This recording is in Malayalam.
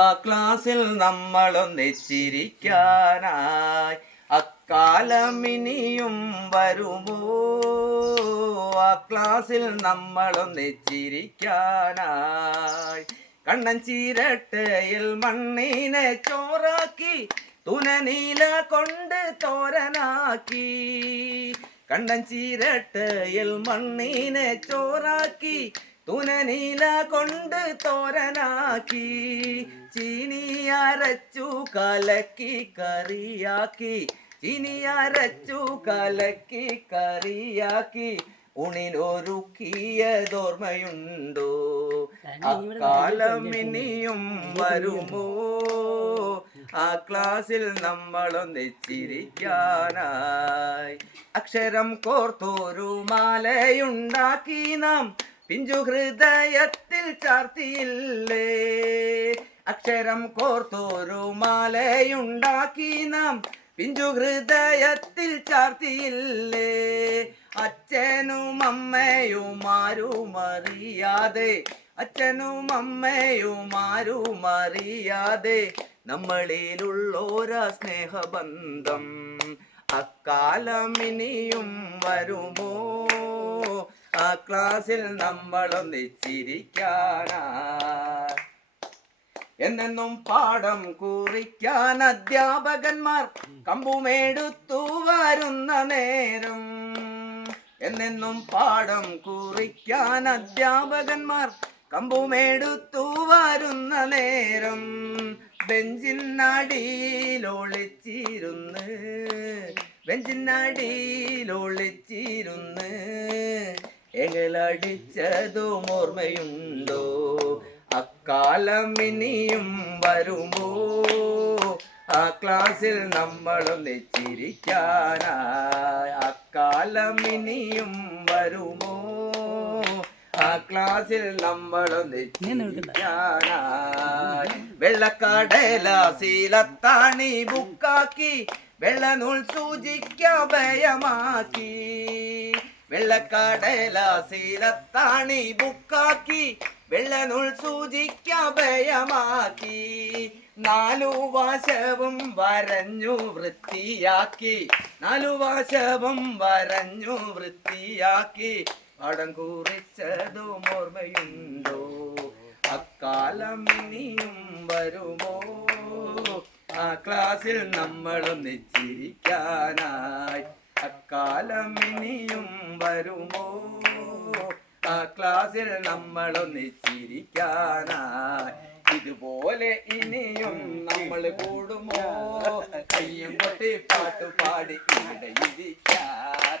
ആ ക്ലാസ്സിൽ നമ്മളൊന്നിച്ചിരിക്കാനായി അക്കാലം ഇനിയും വരുമോ? ആ ക്ലാസ്സിൽ നമ്മളൊന്നിച്ചിരിക്കാനായി കണ്ണൻ ചീരട്ടയിൽ മണ്ണിനെ ചോറാക്കി തുനനീല കൊണ്ട് തോരനാക്കി. കണ്ണൻ ചീരട്ടയിൽ മണ്ണിനെ ചോറാക്കി തുനനീല കൊണ്ട് തോരനാക്കി. ചീനി അരച്ചു കലക്കി കറിയാക്കി, ചീനി അരച്ചു കലക്കി കറിയാക്കി ഉണിലൊരുക്കിയതോർമ്മയുണ്ടോ? അക്കാലം ഇനിയും വരുമോ? ആ ക്ലാസ്സിൽ നമ്മളൊന്നിച്ചിരിക്കാനായി അക്ഷരം കോർത്തൊരു മാലയുണ്ടാക്കി നാം പിഞ്ചു ഹൃദയത്തിൽ ചാർത്തിയില്ലേ? അക്ഷരം കോർത്തൊരു മാലയുണ്ടാക്കി നാം പിഞ്ചു ഹൃദയത്തിൽ ചാർത്തിയില്ലേ? അച്ഛനും അമ്മയും ആരും അറിയാതെ, അച്ഛനും അമ്മയും ആരും അറിയാതെ നമ്മളിലുള്ളോരാ സ്നേഹബന്ധം അക്കാലം ഇനിയും വരുമോ? ആ ക്ലാസ്സിൽ നമ്മളൊന്നിച്ചിരിക്കാനായി എന്നെന്നും പാഠം കുറിക്കാൻ അധ്യാപകന്മാർ കമ്പുമെടുത്തു വരുന്ന നേരം, എന്നെന്നും പാഠം കുറിക്കാൻ അധ്യാപകന്മാർ കമ്പുമെടുത്തു വരുന്ന നേരം ബെഞ്ചിനടിയിലൊളിച്ചിരുന്ന്, ബെഞ്ചിനടിയിലൊളിച്ചിരുന്ന് എങ്ങളടിച്ചതും ഓർമ്മയുണ്ടോ? അക്കാലം ഇനിയും വരുമോ? ആ ക്ലാസ്സിൽ നമ്മളൊന്നിച്ചിരിക്കാനായി അക്കാലം ഇനിയും വരുമോ? ആ ക്ലാസ്സിൽ നമ്മളൊന്നിച്ചിരിക്കാനായി വെള്ളക്കടലാസിലത്താണി ബുക്കാക്കി വെള്ളനൂൽ സൂചിക്ക ഭയമാക്കി. വെള്ളക്കടലാസിലത്താണി ബുക്കാക്കി വെള്ളനൂൽ സൂചിക്ക ഭയമാക്കി. നാലു വശവും വരഞ്ഞു വൃത്തിയാക്കി, നാലു വശവും വരഞ്ഞു വൃത്തിയാക്കി പടം കുറിച്ചതും ഓർമ്മയുണ്ടോ? അക്കാലം ഇനിയും വരുമോ? ആ ക്ലാസ്സിൽ നമ്മളൊന്നിച്ചിരിക്കാനായി അക്കാലം ഇനിയും വരുമോ? ആ ക്ലാസ്സിൽ നമ്മളൊന്നിച്ചിരിക്കാനായി ഇതുപോലെ ഇനിയും നമ്മൾ കൂടുമോ? കയ്യും കൊട്ടി പാട്ടുപാടി ഇവിടെ ഇരിക്കാൻ